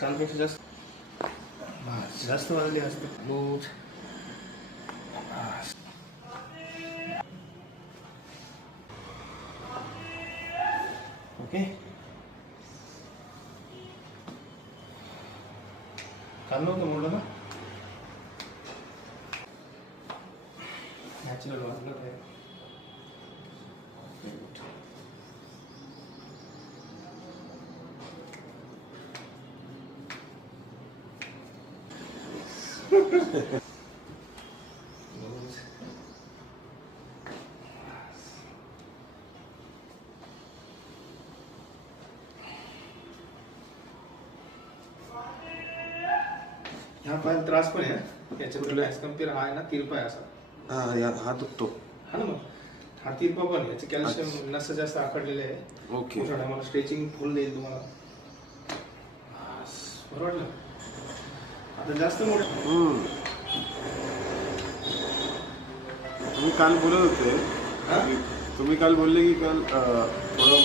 कालपेक्षा जास्त जास्त वाजले असते मूठ. ओके, काल नव्हतं मोडलं ना, नॅचरल वाजलं काय. ह्या पायाला त्रास पण आहे याच्याबरोबर ॲज कम्पेअर हा आहे ना तिरपा आहे असा. हा दुखतो. हा ना, मग हा तिरपा पण याचे कॅल्शियम नस जास्त आखडलेले आहे. ओके, मला स्ट्रेचिंग फुल देईल तुम्हाला. बरं वाटलं आता जास्त मोठं. तुम्ही काल बोलत होते, तुम्ही काल बोलले की काल थोडं